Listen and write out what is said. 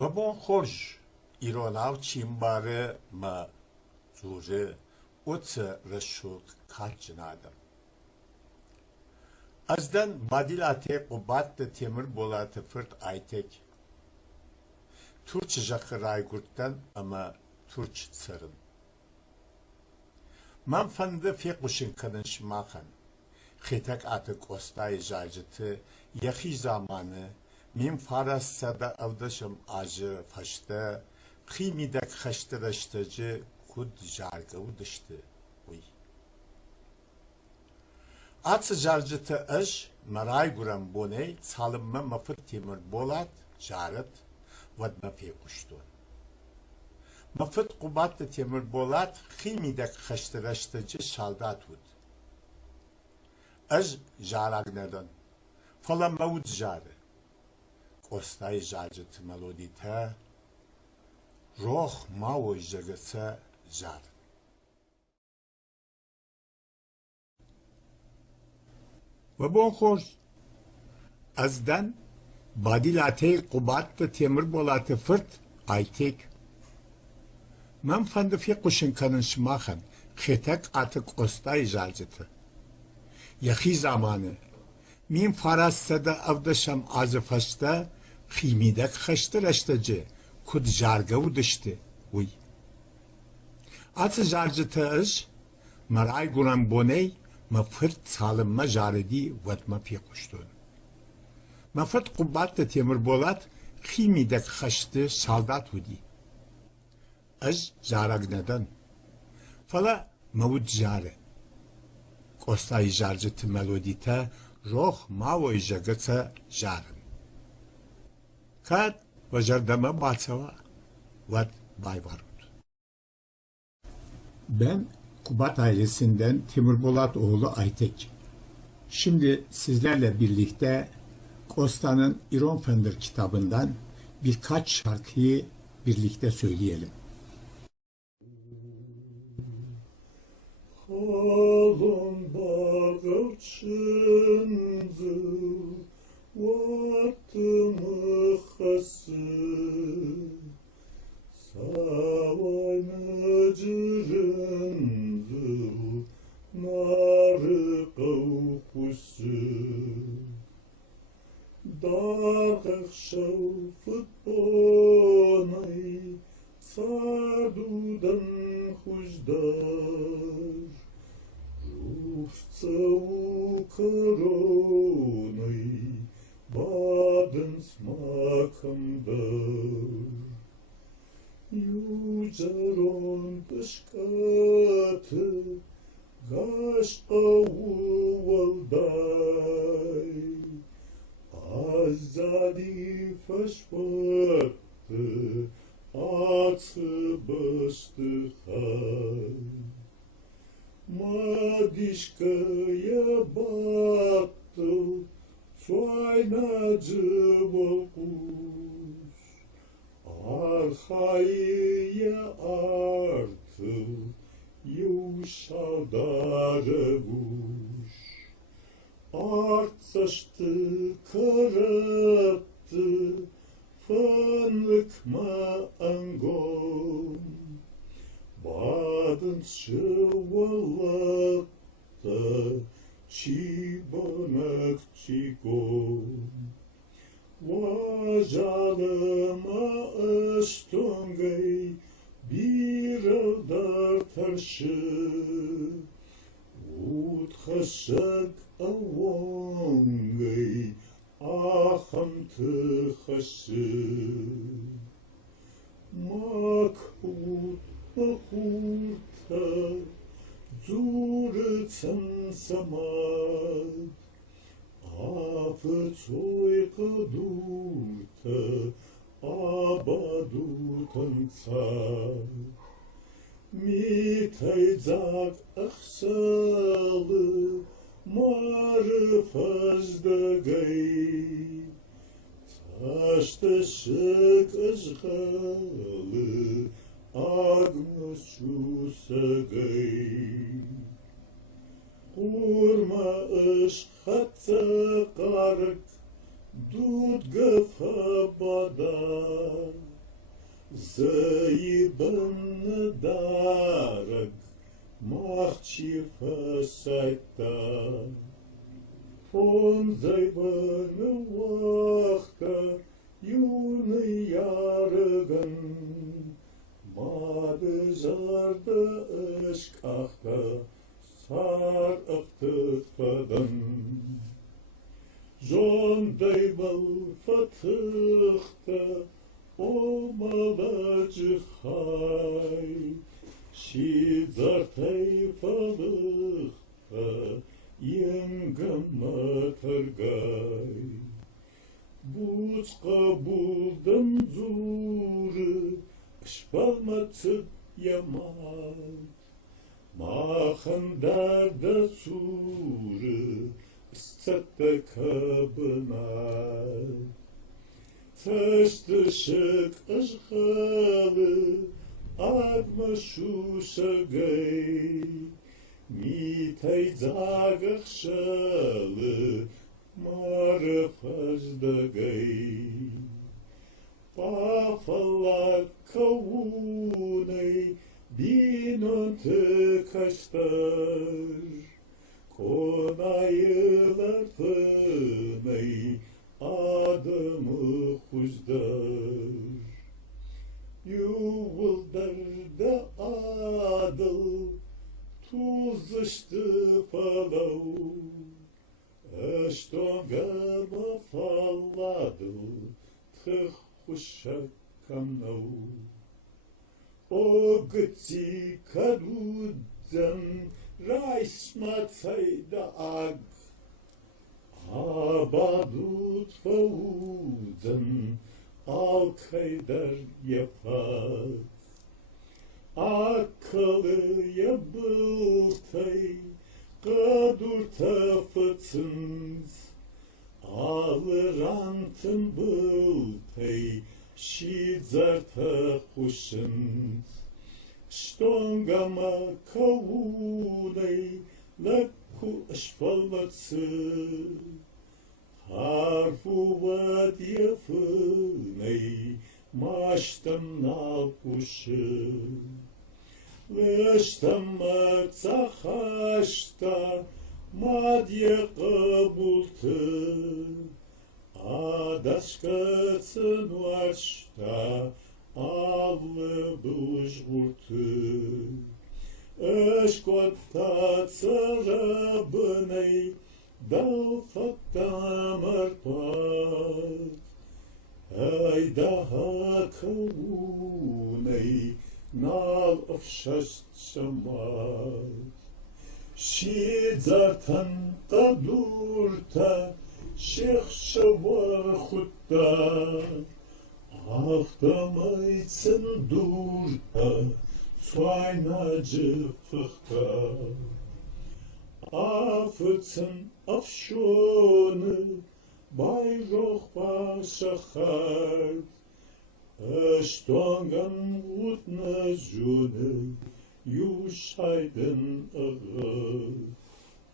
و بون خورج ایراناو چیمباره ما زوره اوت رشوق کات جنادم. Azdan badilate qubat temir bolatı fırt aytek. Turç jakı raygurttan ama Turç sarın. Man fandı fekuşun kadın şmakan. Khitak atık ostay jajıtı yahi zamanı min faras sada avdaşım acı faşta khimidak khaştırıştıcı kud jargı udıştı. Uy. Atsı jarjıtı ış maray guram boney salımma mafıt temir bolat jarıt vadma fekuştu. Mafıt qubat temir bolat khimidak khaştırıştıcı şaldat ud. از جارگ ندن فلا موت جاره قصای جاجت ملودی تا روح ماوی جگسه جار و بون خوش از دن بادی لاته قبات تمر بولات فرد aytek من فند فی قشن کنن شماخن خیتک آتک قصای جاجت yahi zamanı min faras sada avdaşam azıfaşta khimidak khaştırıştıcı kud jargav dıştı uy atı jarcıtış maray guran boney mafırt salınma jaredi vatma pekuştu mafırt qubat temir bolat khimidak khaştı saldat udi az jaragnadan fala mavud jare Ostay jarjıtı melodita roh mavoy jagata jarın. Kat vajardama batsava vat bayvarut. Ben Kubat ailesinden Timur Bolat oğlu Aytek. Şimdi sizlerle birlikte Kosta'nın İron Fender kitabından birkaç şarkıyı birlikte söyleyelim. Halon bağırçındı, vattımı hası, savayna cırındı, narı kavkusu, dağık şavfıt bonay, sadudan hujdar, Ruhcau koronai baden smakandar Yujaron pashkatı gashqavu valday Azadi fashpattı atı bastı hay Madişkaya battı, soynacı bolkuş. Arhaya artı, yuşavdarı buş. Artsaştı, karattı, fınlıkma angom. Baden şıvallatta çibanak çikom Vajalıma ıştungay bir ıldar tarşı Uthaşak avongay ahantı haşı Makhut Hurta zurıtsan samad Afıtsoy kadurta abadutan sad Mitayzak aksalı marifazda gay Taştaşık ızgalı Agnosçu sagay Kurma ışkatsa karık Dud gafa badar Заебанно дарок, махчифа сайта. Фон зайваны вахта, юный ярыган. Мады жарды ышқақта, сар ықтықпадан. Жондай был фатықта, о маладжихай, шидзартай фалықта, енгамма таргай. Буцқа булдым зуры, кшпалмацыт ямай. Махандарда суры, сцатта кабынай. Тыштышык ышқалы, адма шушагай. Митай загақшалы, марыфаздагай. Пафалак кауной, бинонты каштар. Конайылар тынай, adımı kuzдар. Yuvaldarda adıl, tuzıştı falau. Eştongama falladıl, tık kuşak kamnau. O gıtsi kadudan, raismatsayda ag. Abadut fauzan, alkaydar yapar. Akıllı yabıltay, kadur tafıtsınız. Alırantın bıltay, şidzarta kuşınız. Штонгама каунай, лакку ашфалматсы. Харфуват яфынай, маштам налпушы. Лыштамат сахашта, мадья кабулты. Адашкасын вачта, avlı bujgurtu. Eşkotta tsarabınay, dalfattam arpat. Ay daha kavunay, nal ofşast şamat. Şidzartan kadurta, şekh şavar khutta. Ахтамайцын дурта, цвайнажы фыхта. Афыцын афшоны, байжох пашахарт. Эштонган утна жуны, юшайдын ығыт.